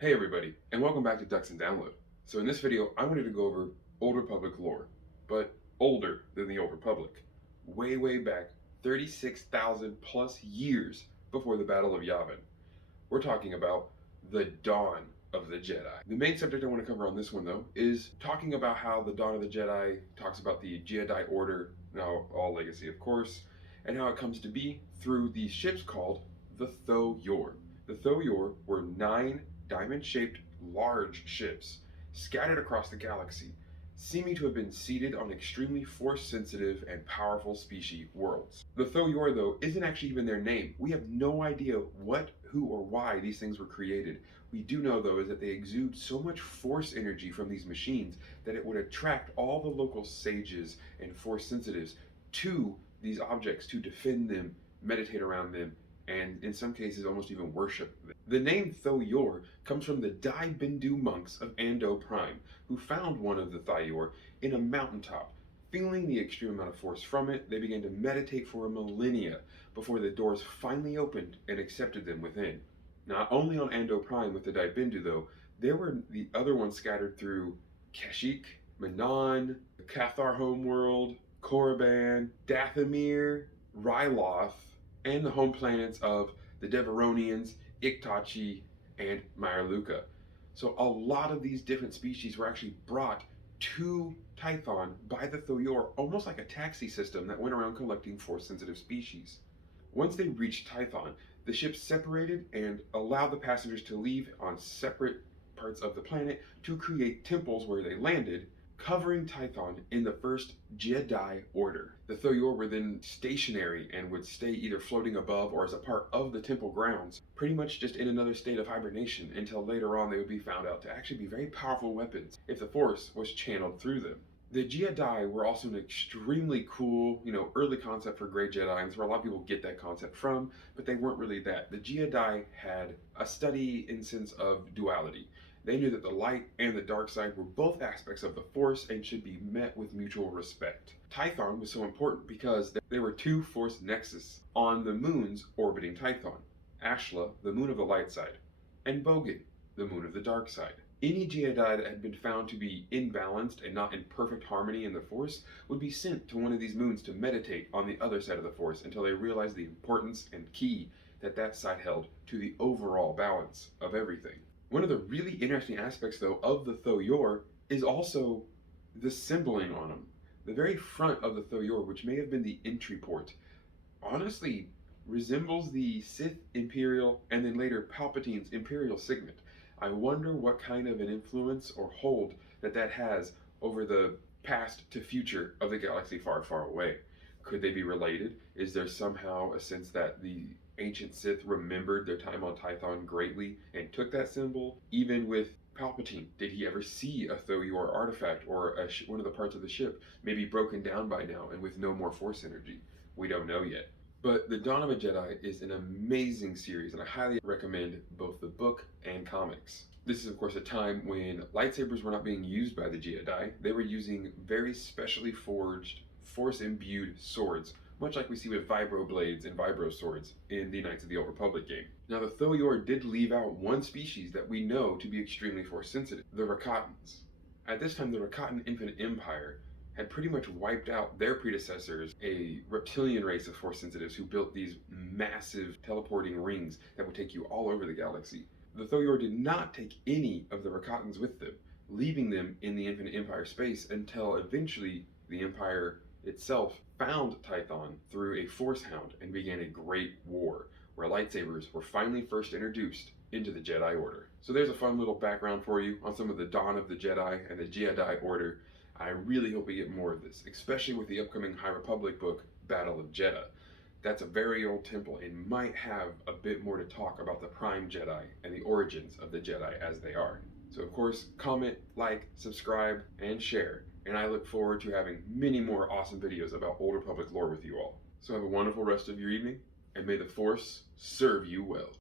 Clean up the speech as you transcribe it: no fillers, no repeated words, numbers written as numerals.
Hey everybody, and welcome back to Ducks and Download. So in this video, I wanted to go over Old Republic lore, but older than the Old Republic. Way back, 36,000 plus years before the Battle of Yavin. We're talking about the dawn of the Jedi. The main subject I want to cover on this one, though, is talking about how the dawn of the Jedi talks about the Jedi Order, now all legacy, of course, and how it comes to be through these ships called the Tho-Yor. The Tho-Yor were 9 diamond-shaped large ships scattered across the galaxy, seeming to have been seeded on extremely force-sensitive and powerful species worlds. The Tho-Yor, though, isn't actually even their name. We have no idea what, who, or why these things were created. We do know, though, is that they exude so much force energy from these machines that it would attract all the local sages and force sensitives to these objects to defend them, meditate around them, and in some cases almost even worship them. The name Tho-Yor comes from the Dai Bindu monks of Ando Prime, who found one of the Tho-Yor in a mountaintop. Feeling the extreme amount of force from it, they began to meditate for a millennia before the doors finally opened and accepted them within. Not only on Ando Prime with the Dai Bindu, though, there were the other ones scattered through Kashyyyk, Manaan, the Cathar homeworld, Korriban, Dathomir, Ryloth, and the home planets of the Devaronians, Iktachi, and Myerluka. So a lot of these different species were actually brought to Tython by the Tho-Yor, almost like a taxi system that went around collecting force-sensitive species. Once they reached Tython, the ships separated and allowed the passengers to leave on separate parts of the planet to create temples where they landed, covering Tython in the first Jedi Order. The Tho-Yor were then stationary and would stay either floating above or as a part of the temple grounds, pretty much just in another state of hibernation until later on they would be found out to actually be very powerful weapons if the Force was channeled through them. The Jedi were also an extremely cool, early concept for Grey Jedi, and that's where a lot of people get that concept from, but they weren't really that. The Jedi had a study in sense of duality. They knew that the light and the dark side were both aspects of the Force and should be met with mutual respect. Tython was so important because there were 2 Force nexus on the moons orbiting Tython: Ashla, the moon of the light side, and Bogan, the moon of the dark side. Any Jedi that had been found to be imbalanced and not in perfect harmony in the Force would be sent to one of these moons to meditate on the other side of the Force until they realized the importance and key that side held to the overall balance of everything. One of the really interesting aspects, though, of the Tho-Yor is also the symboling on them. The very front of the Tho-Yor, which may have been the entry port, honestly resembles the Sith Imperial and then later Palpatine's Imperial signet. I wonder what kind of an influence or hold that has over the past to future of the galaxy far away. Could they be related? Is there somehow a sense that the ancient Sith remembered their time on Tython greatly and took that symbol? Even with Palpatine, did he ever see a Tho-Yor artifact or one of the parts of the ship maybe broken down by now and with no more Force energy? We don't know yet. But The Dawn of a Jedi is an amazing series, and I highly recommend both the book and comics. This is, of course, a time when lightsabers were not being used by the Jedi. They were using very specially forged, force-imbued swords, much like we see with vibro blades and vibro swords in the Knights of the Old Republic game. Now, the Tho-Yor did leave out one species that we know to be extremely force-sensitive, the Rakatans. At this time, the Rakatan Infinite Empire had pretty much wiped out their predecessors, a reptilian race of force sensitives who built these massive teleporting rings that would take you all over the galaxy. The Tho-Yor did not take any of the Rakatans with them, leaving them in the Infinite Empire space until eventually the Empire itself found Tython through a Force Hound and began a great war, where lightsabers were finally first introduced into the Jedi Order. So there's a fun little background for you on some of the Dawn of the Jedi and the Jedi Order. I really hope we get more of this, especially with the upcoming High Republic book, Battle of Jedha. That's a very old temple and might have a bit more to talk about the Prime Jedi and the origins of the Jedi as they are. So of course, comment, like, subscribe, and share, and I look forward to having many more awesome videos about Old Republic lore with you all. So have a wonderful rest of your evening, and may the Force serve you well.